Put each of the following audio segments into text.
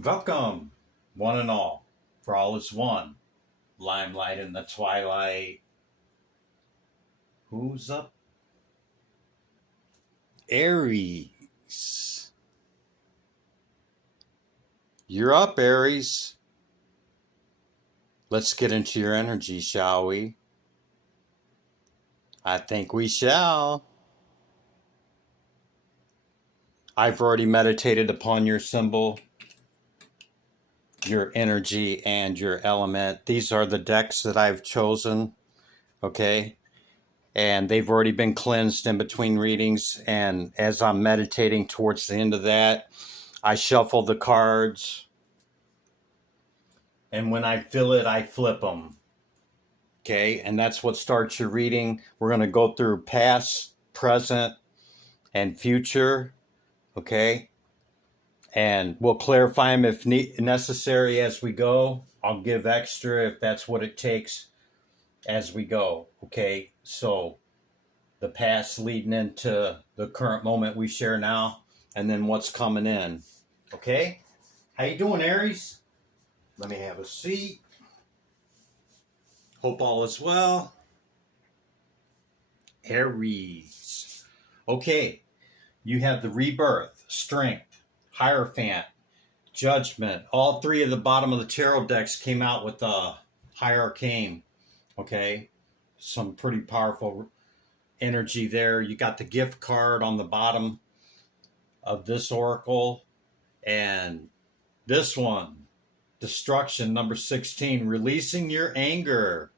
Welcome, one and all, for all is one. Limelight in the twilight. Who's up? Aries. You're up, Aries. Let's get into your energy, shall we? I think we shall. I've already meditated upon your symbol, your energy, and your element. These are the decks that I've chosen, okay? And they've already been cleansed in between readings. And as I'm meditating towards the end of that, I shuffle the cards. And when I feel it, I flip them. Okay. And that's what starts your reading. We're going to go through past, present, and future. Okay. And we'll clarify them if necessary as we go. I'll give extra if that's what it takes as we go. Okay. So the past leading into the current moment we share now, and then what's coming in. Okay. How you doing, Aries? Let me have a seat. Hope all is well. Aries. Okay, you have the rebirth, strength, hierophant, judgment. All three of the bottom of the tarot decks came out with the high arcane. Okay, some pretty powerful energy there. You got the gift card on the bottom of this oracle, and this one, destruction, number 16, releasing your anger.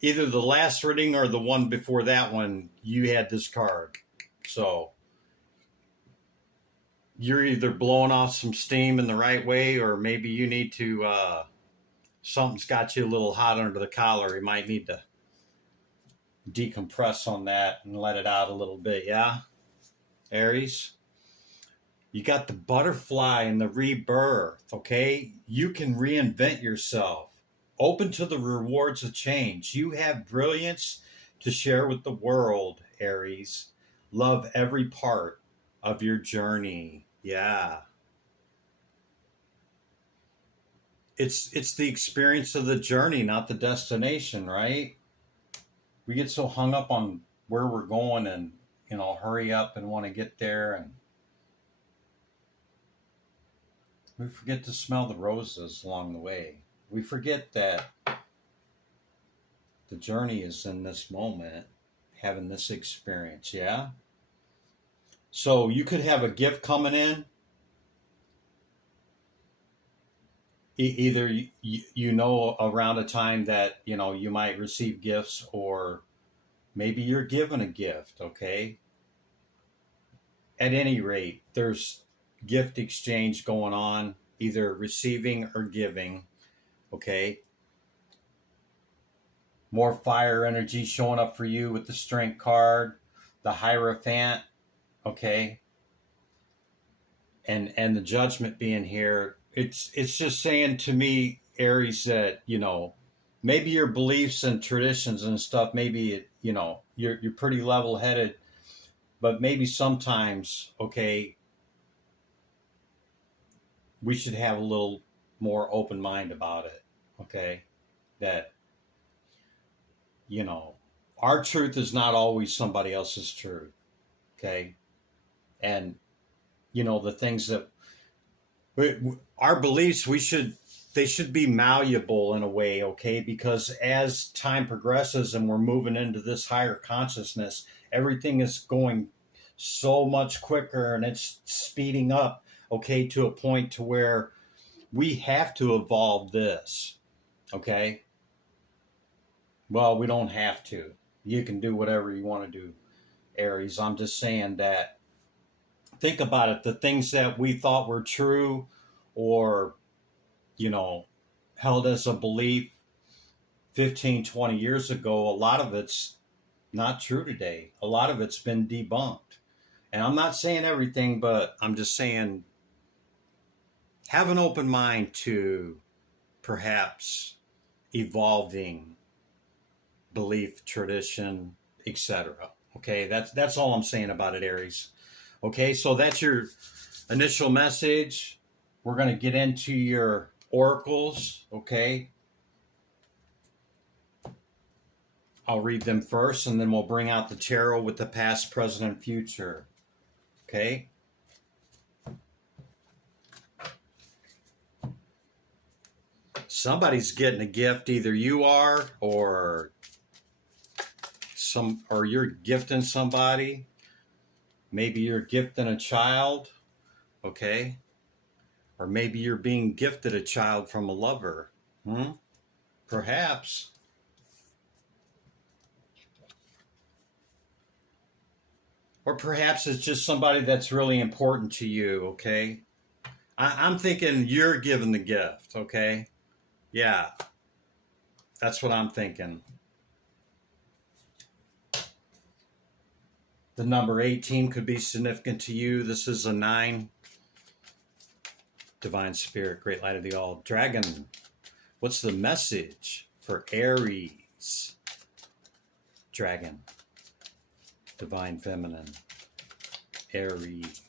Either the last reading or the one before that one, you had this card. So you're either blowing off some steam in the right way, or maybe you need to, something's got you a little hot under the collar. You might need to decompress on that and let it out a little bit. Yeah, Aries? You got the butterfly and the rebirth, okay? You can reinvent yourself. Open to the rewards of change. You have brilliance to share with the world, Aries. Love every part of your journey. Yeah. It's the experience of the journey, not the destination, right? We get so hung up on where we're going and, hurry up and want to get there, and we forget to smell the roses along the way. We forget that the journey is in this moment, having this experience, yeah? So you could have a gift coming in. Either around a time that, you might receive gifts, or maybe you're given a gift, okay? At any rate, there's gift exchange going on, either receiving or giving, okay? More fire energy showing up for you with the strength card, the hierophant, okay? And the judgment being here. It's just saying to me, Aries, that, maybe your beliefs and traditions and stuff, maybe, you're pretty level headed, but maybe sometimes, okay, we should have a little more open mind about it, okay? That, our truth is not always somebody else's truth, okay? And, the things that our beliefs, they should be malleable in a way, okay? Because as time progresses and we're moving into this higher consciousness, everything is going so much quicker, and it's speeding up, okay, to a point to where we have to evolve this, okay? Well, we don't have to. You can do whatever you want to do, Aries. I'm just saying that, think about it. The things that we thought were true, or, held as a belief 15, 20 years ago, a lot of it's not true today. A lot of it's been debunked. And I'm not saying everything, but I'm just saying, have an open mind to perhaps evolving belief, tradition, etc. Okay, that's all I'm saying about it, Aries. Okay, so that's your initial message. we're going to get into your oracles, okay? I'll read them first, and then we'll bring out the tarot with the past, present, and future, okay? Somebody's getting a gift, either you are or you're gifting somebody. Maybe you're gifting a child, okay? Or maybe you're being gifted a child from a lover. Perhaps. Or perhaps it's just somebody that's really important to you, okay? I'm thinking you're giving the gift, okay? Yeah, that's what I'm thinking. The number 18 could be significant to you. This is a 9. Divine Spirit, Great Light of the All. Dragon, what's the message for Aries? Dragon, Divine Feminine, Aries.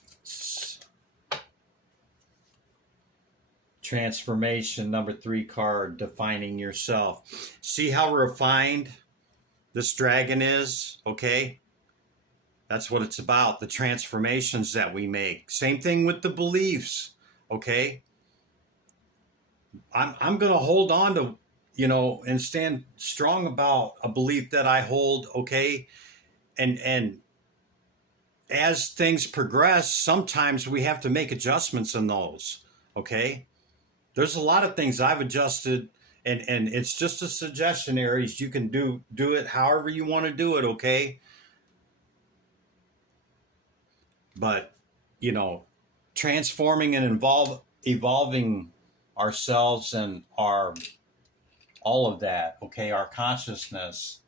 Transformation, number 3 card, defining yourself. See how refined this dragon is, okay? That's what it's about, the transformations that we make. Same thing with the beliefs, okay? I'm going to hold on to, and stand strong about a belief that I hold, okay? And as things progress, sometimes we have to make adjustments in those, okay? There's a lot of things I've adjusted, and it's just a suggestion, Aries. You can do it however you want to do it, okay? But, transforming and evolving ourselves and all of that, okay, our consciousness,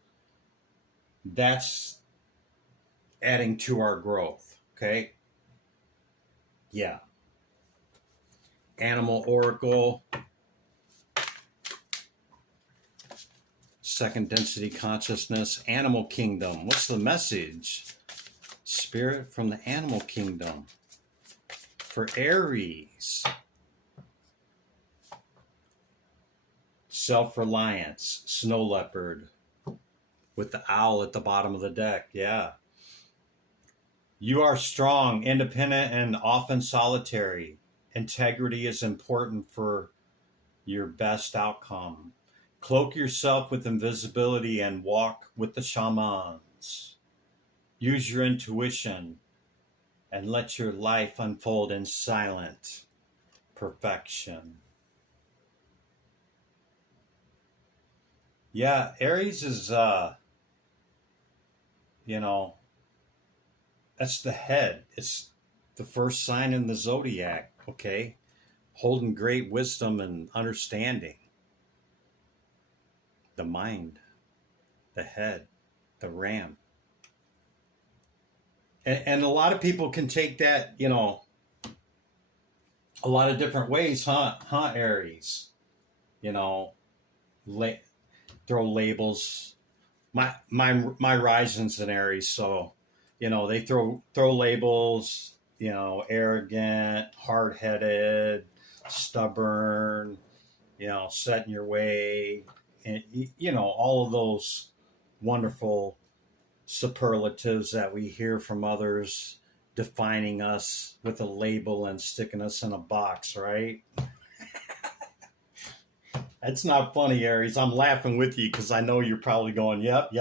that's adding to our growth, okay? Yeah. Animal Oracle, second density consciousness, Animal Kingdom. What's the message? Spirit from the Animal Kingdom for Aries. Self-reliance, Snow Leopard with the owl at the bottom of the deck. Yeah. You are strong, independent, and often solitary. Integrity is important for your best outcome. Cloak yourself with invisibility and walk with the shamans. Use your intuition and let your life unfold in silent perfection. Yeah, Aries is, that's the head. It's the first sign in the zodiac, okay? Holding great wisdom and understanding. The mind, the head, the ram. And a lot of people can take that, a lot of different ways, huh, Aries? Throw labels. My rising's in Aries, so they throw labels. Arrogant, hard-headed, stubborn. Set in your way, and all of those wonderful superlatives that we hear from others, defining us with a label and sticking us in a box, right? It's not funny, Aries. I'm laughing with you because I know you're probably going, yep.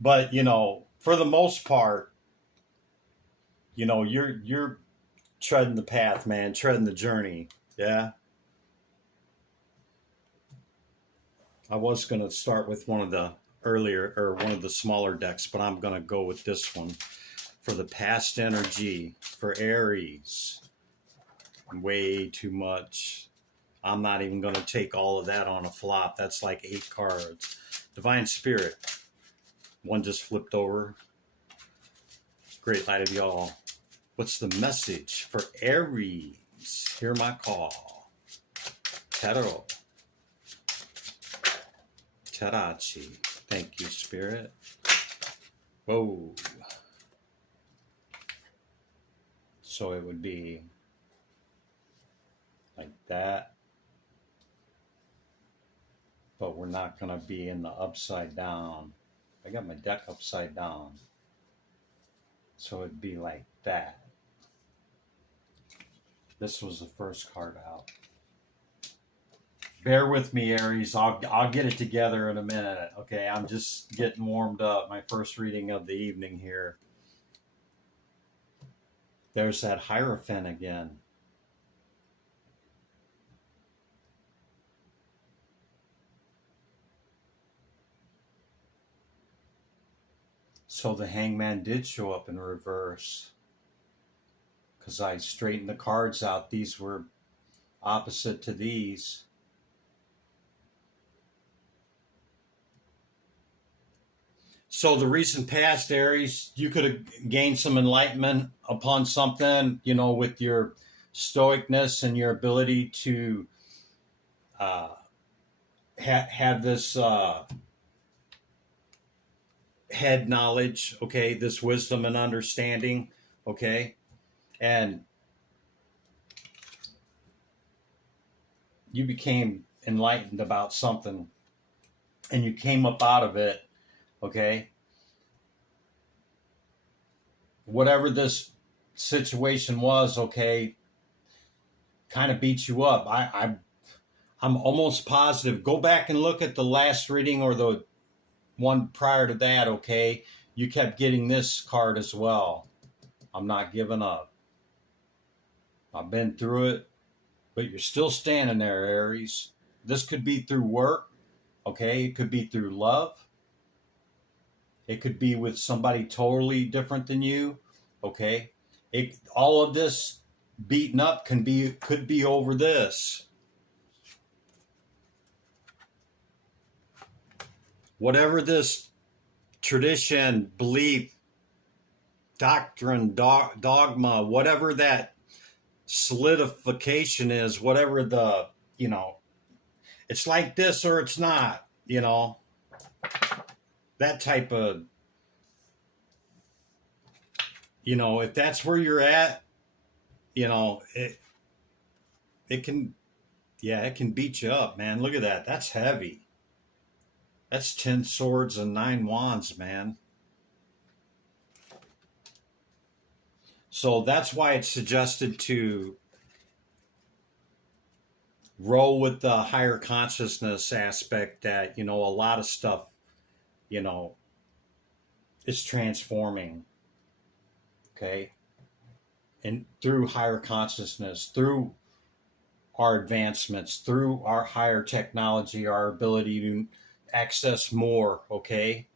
But, for the most part, you're treading the path, man, treading the journey. Yeah. I was going to start with one of the smaller decks, but I'm going to go with this one for the past energy for Aries. Way too much. I'm not even going to take all of that on a flop. That's like 8 cards. Divine Spirit. One just flipped over. Great Light of Y'all. What's the message for Aries? Hear my call. Tarot. Tarachi. Thank you, Spirit. Whoa. So it would be like that, but we're not going to be in the upside down. I got my deck upside down. So it'd be like that. This was the first card out. Bear with me, Aries. I'll get it together in a minute. Okay, I'm just getting warmed up. My first reading of the evening here. There's that Hierophant again. So the Hangman did show up in reverse. Because I straightened the cards out. These were opposite to these. So the recent past, Aries, you could have gained some enlightenment upon something, you know, with your stoicness and your ability to have this head knowledge, okay, this wisdom and understanding, okay, and you became enlightened about something and you came up out of it, okay. Whatever this situation was, okay, kind of beat you up. I'm almost positive. Go back and look at the last reading or the one prior to that, okay? You kept getting this card as well. I'm not giving up. I've been through it, but you're still standing there, Aries. This could be through work, okay? It could be through love. It could be with somebody totally different than you, okay? All of this beaten up could be over this. Whatever this tradition, belief, doctrine, dogma, whatever that solidification is, whatever the, you know, it's like this or it's not, you know, that type of, you know, if that's where you're at, you know, it can, yeah, it can beat you up, man. Look at that. That's heavy. That's 10 swords and 9 wands, man. So that's why it's suggested to roll with the higher consciousness aspect that, you know, a lot of stuff, you know, is transforming, okay? And through higher consciousness, through our advancements, through our higher technology, our ability to access more, okay?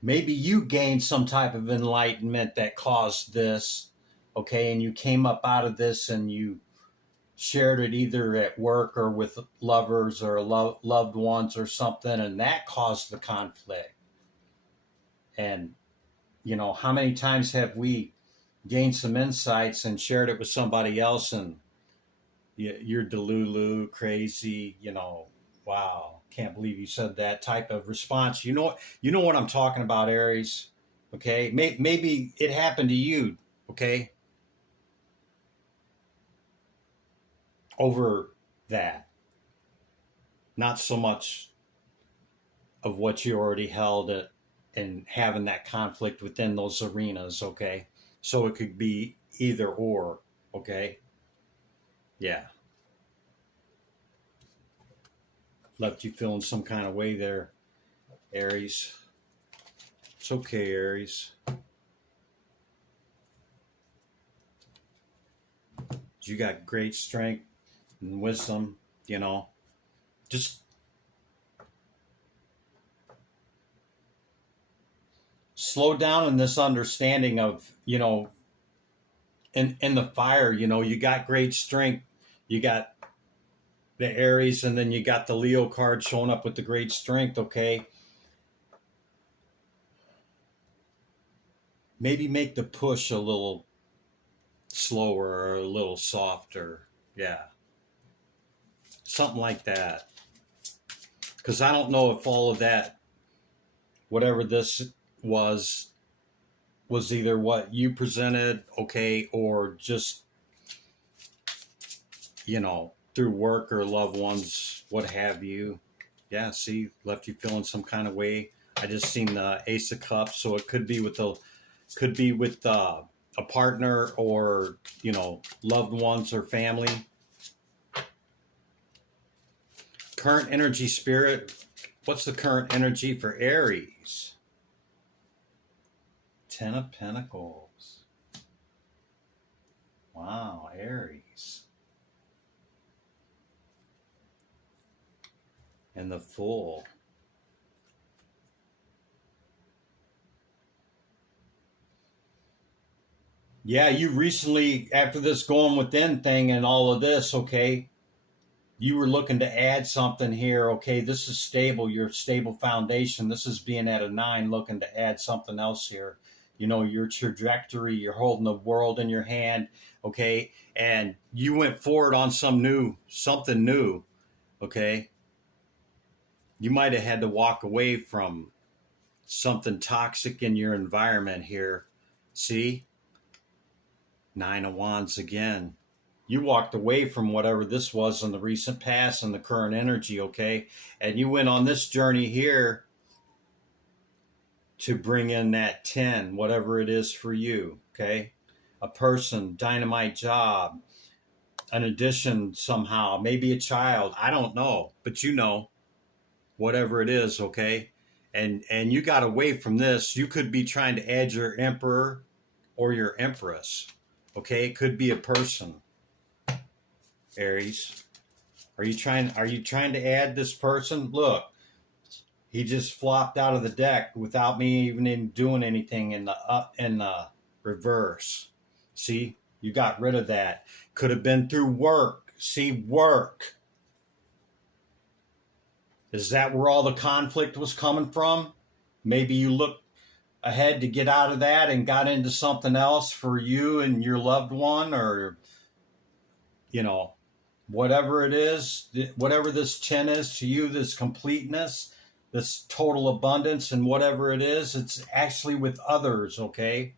Maybe you gained some type of enlightenment that caused this, okay? And you came up out of this and you shared it either at work or with lovers or loved ones or something, and that caused the conflict. And, you know, how many times have we gained some insights and shared it with somebody else and you're delulu, crazy, you know, wow, can't believe you said that type of response. You know what I'm talking about, Aries. Okay, maybe it happened to you. Okay, over that, not so much of what you already held it and having that conflict within those arenas. Okay, so it could be either or. Okay, yeah. Left you feeling some kind of way there, Aries. It's okay, Aries. You got great strength and wisdom, you know. Just slow down in this understanding of, you know, in the fire, you know, you got great strength. You got the Aries and then you got the Leo card showing up with the great strength, okay? Maybe make the push a little slower or a little softer. Yeah. Something like that. Because I don't know if all of that, whatever this was either what you presented, okay, or just, through work or loved ones, what have you. Yeah, see, left you feeling some kind of way. I just seen the Ace of Cups, so it could be with a partner, or loved ones or family. Current energy, spirit. What's the current energy for Aries? Ten of Pentacles. Wow, Aries. And the Fool. Yeah, you recently, after this going within thing and all of this, okay, you were looking to add something here. Okay, this is stable, your stable foundation. This is being at a 9, looking to add something else here. Your trajectory, you're holding the world in your hand, okay, and you went forward on something new, okay. You might have had to walk away from something toxic in your environment here. See? 9 of Wands again. You walked away from whatever this was in the recent past and the current energy, okay? And you went on this journey here to bring in that 10, whatever it is for you, okay? A person, dynamite job, an addition somehow, maybe a child, I don't know, but whatever it is, okay? And you got away from this. You could be trying to add your emperor or your empress, okay? It could be a person. Aries, are you trying to add this person? Look, he just flopped out of the deck without me even doing anything in the reverse. See, you got rid of that. Could have been through work. See, work. Is that where all the conflict was coming from? Maybe you looked ahead to get out of that and got into something else for you and your loved one, or whatever it is, whatever this 10 is to you, this completeness, this total abundance, and whatever it is, it's actually with others, okay?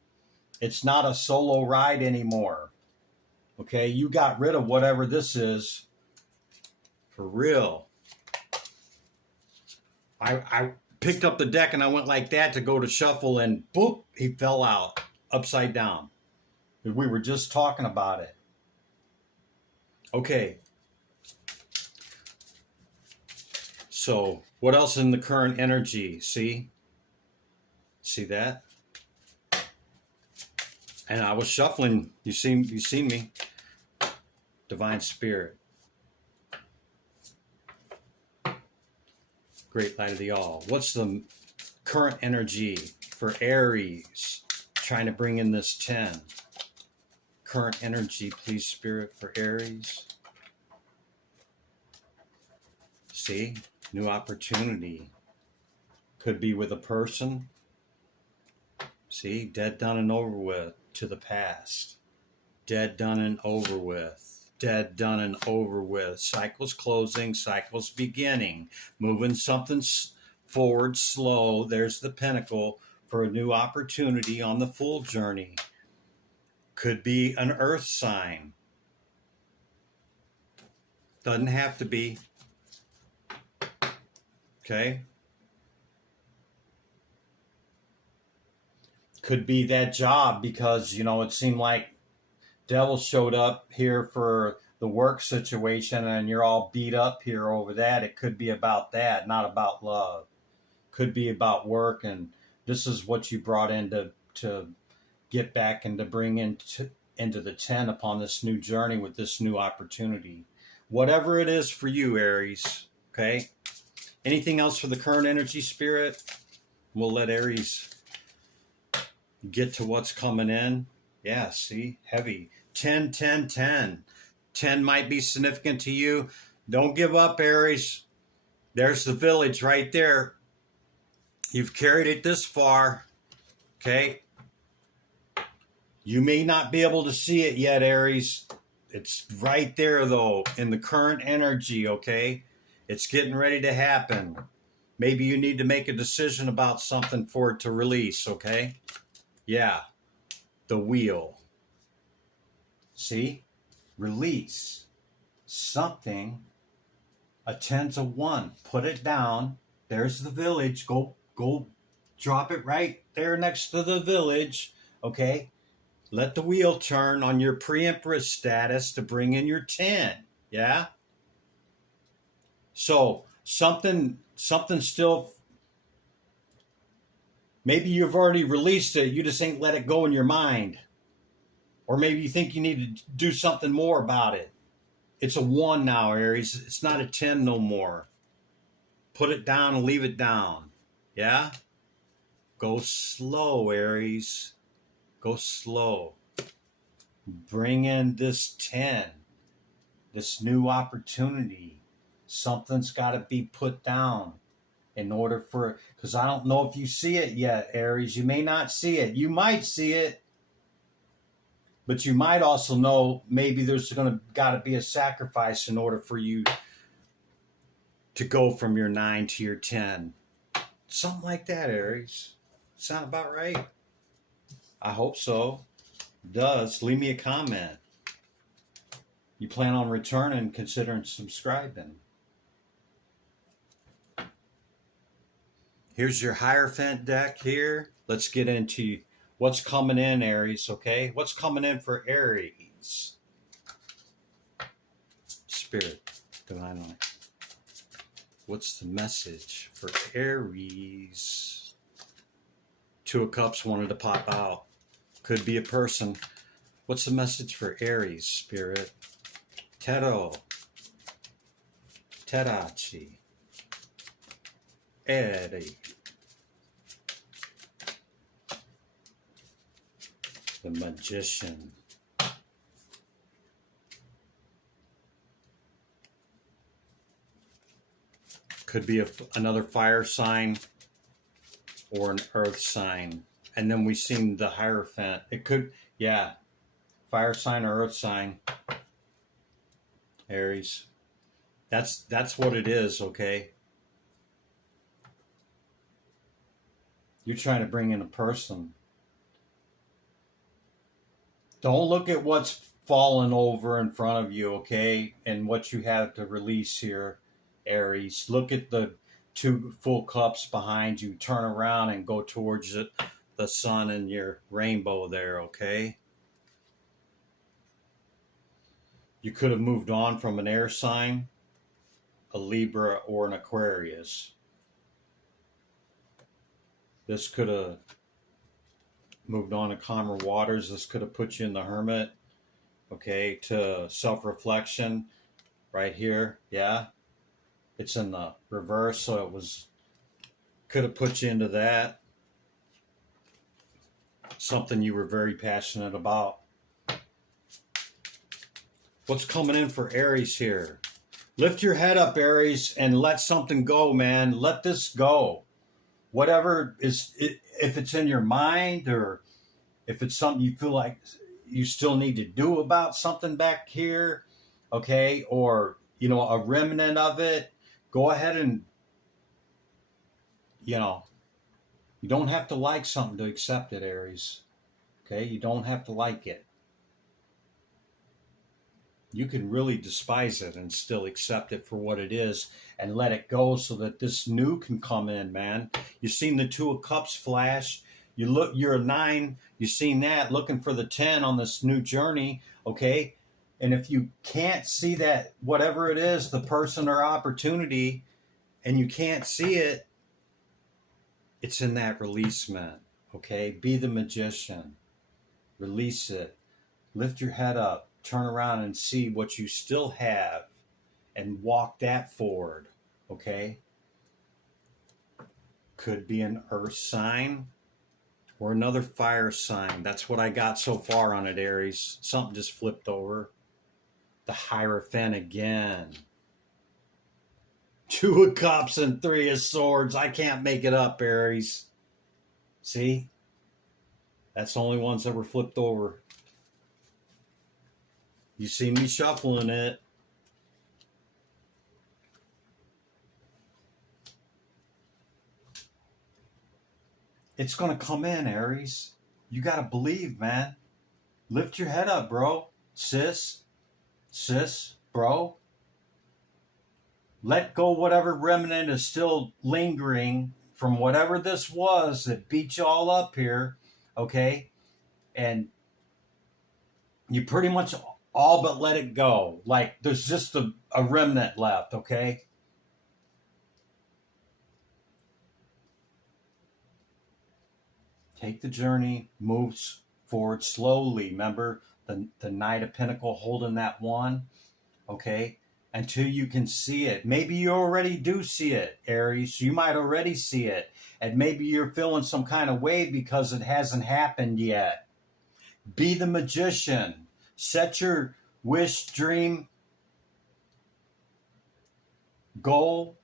It's not a solo ride anymore, okay? You got rid of whatever this is for real. I picked up the deck and I went like that to go to shuffle, and boop, he fell out upside down. We were just talking about it. Okay. So what else in the current energy? See that? And I was shuffling. You seen me. Divine Spirit. Great Light of the All. What's the current energy for Aries? Trying to bring in this 10. Current energy, please, Spirit, for Aries. See? New opportunity. Could be with a person. See? Dead, done, and over with. To the past. Dead, done, and over with. Dead, done, and over with. Cycles closing, cycles beginning. Moving something forward slow. There's the pinnacle for a new opportunity on the Fool journey. Could be an earth sign. Doesn't have to be. Okay? Could be that job, because, it seemed like devil showed up here for the work situation and you're all beat up here over that. It could be about that, not about love. Could be about work, and this is what you brought in to get back and to bring into the 10 upon this new journey with this new opportunity. Whatever it is for you, Aries, okay? Anything else for the current energy, Spirit? We'll let Aries get to what's coming in. Yeah, see? Heavy. 10, 10, 10. 10 might be significant to you. Don't give up, Aries. There's the village right there. You've carried it this far. Okay? You may not be able to see it yet, Aries. It's right there, though, in the current energy, okay? It's getting ready to happen. Maybe you need to make a decision about something for it to release, okay? Yeah, the wheel. See? Release. Something, a 10 to 1. Put it down. There's the village. Go drop it right there next to the village, okay? Let the wheel turn on your pre-empress status to bring in your 10. Yeah? So something still, maybe you've already released it, you just ain't let it go in your mind. Or maybe you think you need to do something more about it. It's a 1 now, Aries. It's not a 10 no more. Put it down and leave it down. Yeah? Go slow, Aries. Go slow. Bring in this 10, this new opportunity. Something's got to be put down in order for, because I don't know if you see it yet, Aries. You may not see it. You might see it, but you might also know maybe there's got to be a sacrifice in order for you to go from your 9 to your 10. Something like that, Aries. Sound about right? I hope so. It does. Leave me a comment. You plan on returning, considering subscribing. Here's your Hierophant deck here. Let's get into what's coming in, Aries, okay? What's coming in for Aries? Spirit, Divine Light. What's the message for Aries? 2 of Cups wanted to pop out. Could be a person. What's the message for Aries, Spirit? Tero. Terachi. Eri. The Magician. Could be another fire sign or an earth sign. And then we've seen the Hierophant. It could, yeah, fire sign or earth sign. Aries. That's what it is, okay? You're trying to bring in a person. Don't look at what's fallen over in front of you, okay? And what you have to release here, Aries. Look at the 2 full cups behind you. Turn around and go towards it, the sun and your rainbow there, okay? You could have moved on from an air sign, a Libra, or an Aquarius. This could have moved on to calmer waters. This could have put you in the Hermit, okay, to self-reflection right here. Yeah, it's in the reverse, so it was, could have put you into that, something you were very passionate about. What's coming in for Aries here? Lift your head up, Aries, and let something go, man. Let this go. Whatever is, if it's in your mind or if it's something you feel like you still need to do about something back here, okay, or, you know, a remnant of it, go ahead and, you know, you don't have to like something to accept it, Aries, okay? You don't have to like it. You can really despise it and still accept it for what it is and let it go so that this new can come in, man. You've seen the 2 of Cups flash. You look, you're a 9. You've seen that, looking for the 10 on this new journey, okay? And if you can't see that, whatever it is, the person or opportunity, and you can't see it, it's in that releasement, okay? Be the magician. Release it. Lift your head up. Turn around and see what you still have and walk that forward, okay? Could be an earth sign or another fire sign. That's what I got so far on it, Aries. Something just flipped over. The Hierophant again. 2 of Cups and 3 of Swords. I can't make it up, Aries. See? That's the only ones that were flipped over. You see me shuffling it. It's going to come in, Aries. You got to believe, man. Lift your head up, bro. Sis, bro. Let go whatever remnant is still lingering from whatever this was that beat you all up here, okay? And you pretty much all but let it go. Like there's just a remnant left, okay? Take the journey, moves forward slowly. Remember the Knight of Pentacle holding that one, okay? Until you can see it. Maybe you already do see it, Aries. You might already see it. And maybe you're feeling some kind of way because it hasn't happened yet. Be the magician. Set your wish, dream, goal,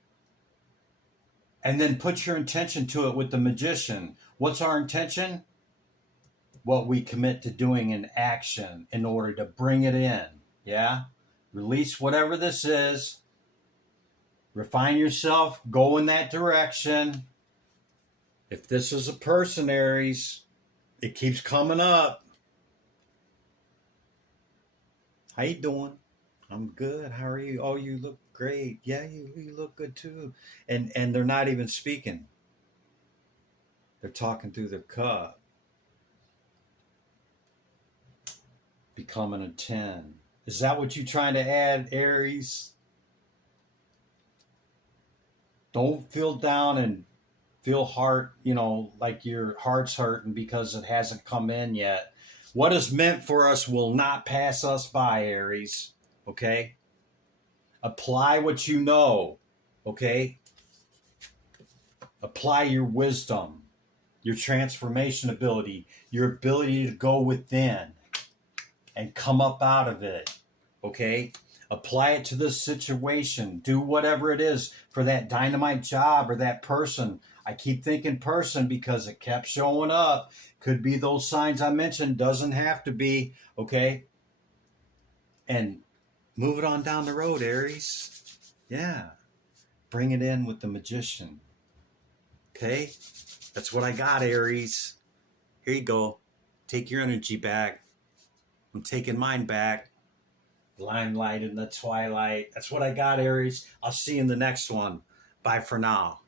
and then put your intention to it with the magician. What's our intention? What we commit to doing in action in order to bring it in. Yeah? Release whatever this is. Refine yourself. Go in that direction. If this is a person, Aries, it keeps coming up. How you doing? I'm good. How are you? Oh, you look great. Yeah, you look good too. And they're not even speaking. They're talking through their cup. Becoming a 10. Is that what you're trying to add, Aries? Don't feel down and feel like your heart's hurting because it hasn't come in yet. What is meant for us will not pass us by, Aries. Okay? Apply what you know. Okay? Apply your wisdom, your transformation ability, your ability to go within and come up out of it. Okay? Apply it to this situation. Do whatever it is for that dynamite job or that person. I keep thinking person because it kept showing up. Could be those signs I mentioned. Doesn't have to be. Okay? And move it on down the road, Aries. Yeah. Bring it in with the magician. Okay? That's what I got, Aries. Here you go. Take your energy back. I'm taking mine back. Limelight in the twilight. That's what I got, Aries. I'll see you in the next one. Bye for now.